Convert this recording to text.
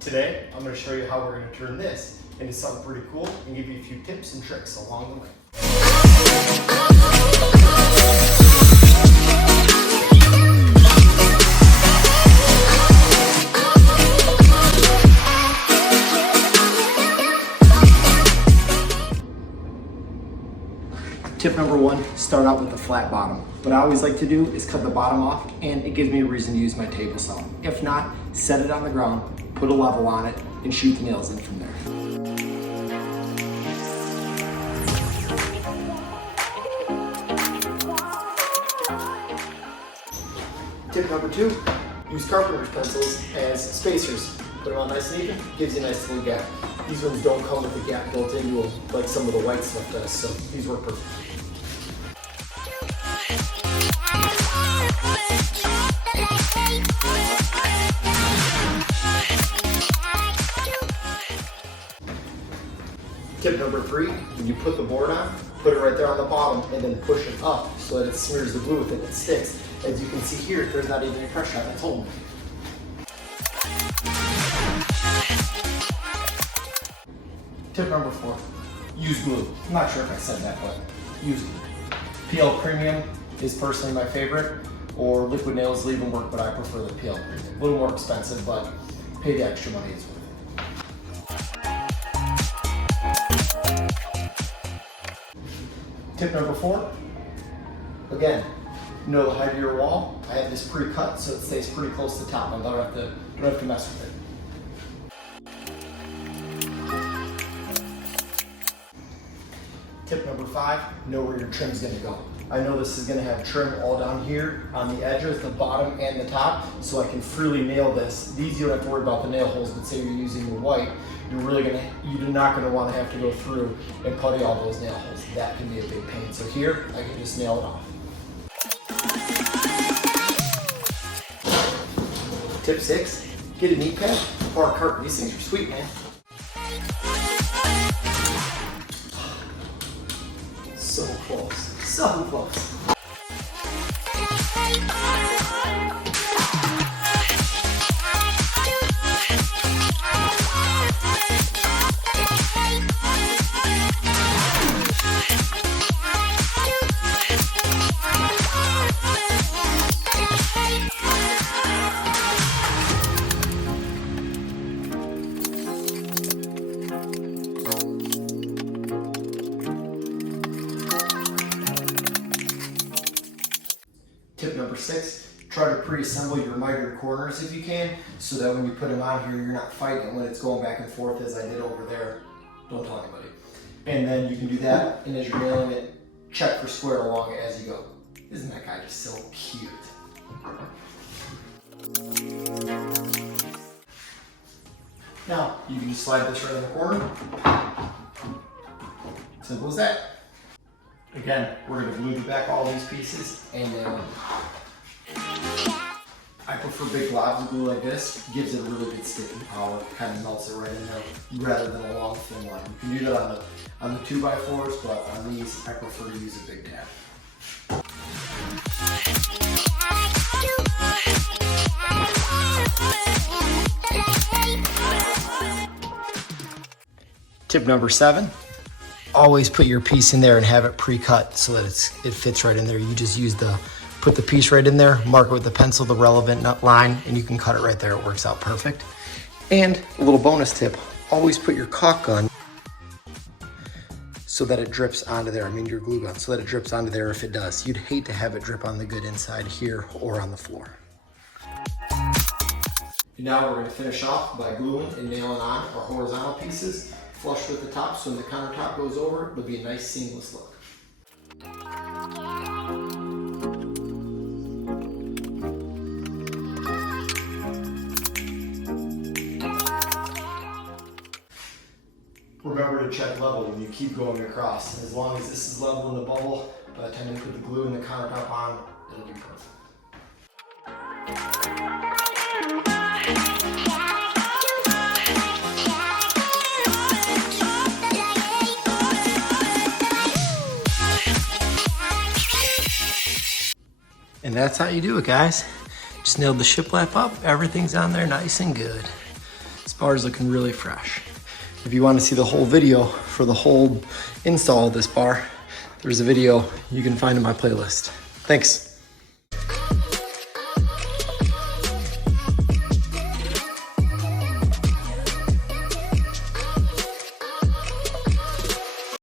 Today, I'm going to show you how we're going to turn this into something pretty cool and give you a few tips and tricks along the way. Tip number one, start out with a flat bottom. What I always like to do is cut the bottom off, and it gives me a reason to use my table saw. If not, set it on the ground, put a level on it, and shoot the nails in from there. Tip number two, use Carpenter's pencils as spacers. Put them on nice and even, gives you a nice little gap. These ones don't come with a gap built into them like some of the white stuff does, so these work perfect. Tip number three, when you put the board on, put it right there on the bottom and then push it up so that it smears the glue with it and it sticks. As you can see here, there's not even any pressure on it, it's holding it. Tip number four, use glue. I'm not sure if I said that, but use glue. PL Premium is personally my favorite, or Liquid Nails will even work, but I prefer the PL Premium. A little more expensive, but pay the extra money, it's worth it. Tip number four, again, you know the height of your wall. I have this pre-cut so it stays pretty close to the top. I don't have to mess with it. Tip number five, know where your trim's gonna go. I know this is gonna have trim all down here on the edges, the bottom and the top, so I can freely nail this. These you don't have to worry about the nail holes, but say you're using the white, you're not gonna wanna have to go through and putty all those nail holes. That can be a big pain. So here, I can just nail it off. Tip six, get a knee pad or a carpet. These things are sweet, man. So close, so close. Tip number six, try to pre-assemble your mitered corners if you can, so that when you put them on here, you're not fighting when it's going back and forth as I did over there. Don't tell anybody. And then you can do that, and as you're nailing it, check for square along as you go. Isn't that guy just so cute? Now, you can just slide this right in the corner. Simple as that. Again, we're going to glue back all these pieces and nail them. I prefer big globs of glue like this. It gives it a really good sticking power. It kind of melts it right in there rather than a long thin line. You can do that on the 2x4s, but on these I prefer to use a big tab. Tip number seven. Always put your piece in there and have it pre-cut so that it fits right in there. You just put the piece right in there, mark it with the pencil, the relevant nut line, and you can cut it right there. It works out perfect. And a little bonus tip, always put your caulk gun so that it drips onto there. I mean your glue gun, so that it drips onto there if it does. You'd hate to have it drip on the good inside here or on the floor. And now we're gonna finish off by gluing and nailing on our horizontal pieces flush with the top, so when the countertop goes over, it'll be a nice seamless look. Remember to check level when you keep going across. And as long as this is level in the bubble, by the time you put the glue and the countertop on, it'll be perfect. And that's how you do it, guys. Just nailed the shiplap up. Everything's on there nice and good. bar is looking really fresh. If you want to see the whole video for the whole install of this bar, there's a video you can find in my playlist. Thanks.